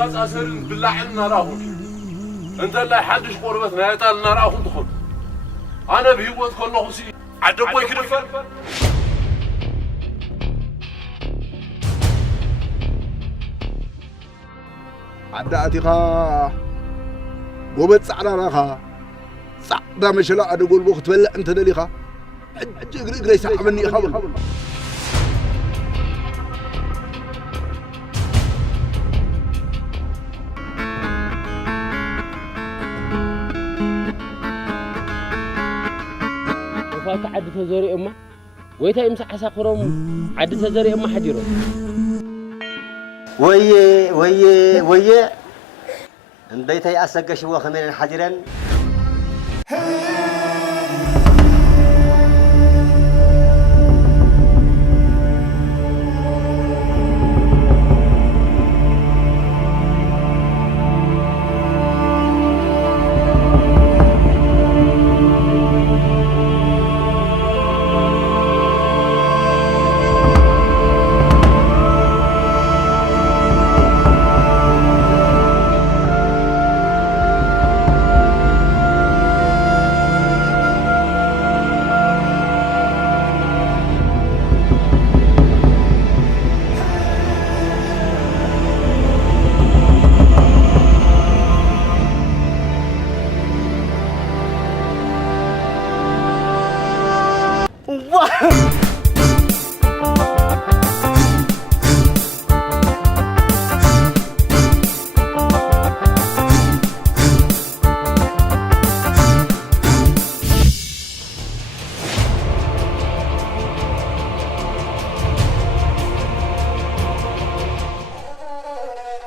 قاز أسر باللعن راهون أنت لا حدش قربتنا يطالنا راهون دخل أنا بهوت كله خسي عدبوي كدفر عداتيخا وبت صعراخا صعدا مشلا ادغول بوخ تبلع انت دليخا حج اجري سحبني خبل وفات عد تزوري امه ويتا يمسح حساخرهم عد تزوري امه حديرو ويه ان بيتي اسقش هو خمين حجرا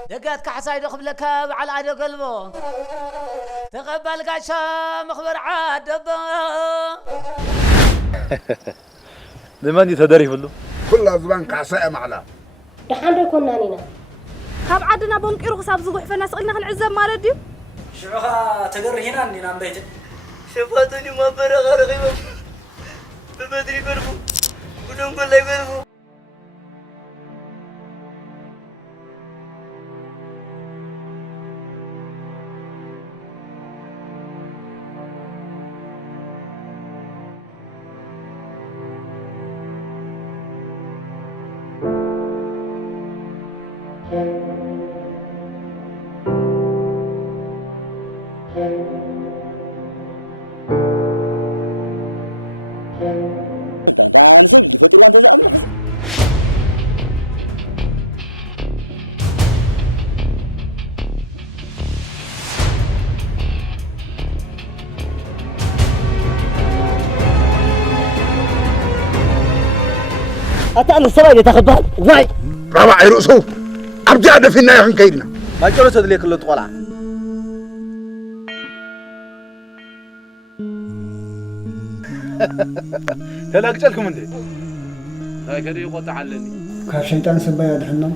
دقات كحسايد قبلك على عاد قلبه تقبل قاشا مخبر عاد لمن يتدري فلو كل زبان كعساء معنا دحان كنا نينا كاب عدنا بنقيرو حساب زغوح فناس قلنا خنعزب مالت ديو شوها تقر هنا نينا بيت شفتني ما برا غرغي ببدري قربو بدون كل قربو أتأنا السبعة تاخذها واي رابع يرؤسو أرجع دفنا يا كيدنا ما جلو تدلي كله طالع تلاقيتكم انت هاي كده يقطع علني كاف شيطان سبايا دحنا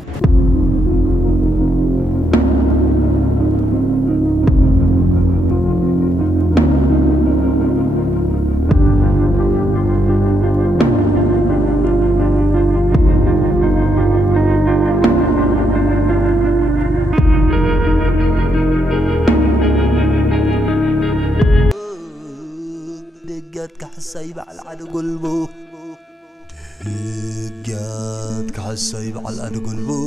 كحسايب على عاد قلبه دقات كحسايب على عاد قلبه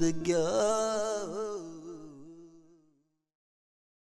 دقات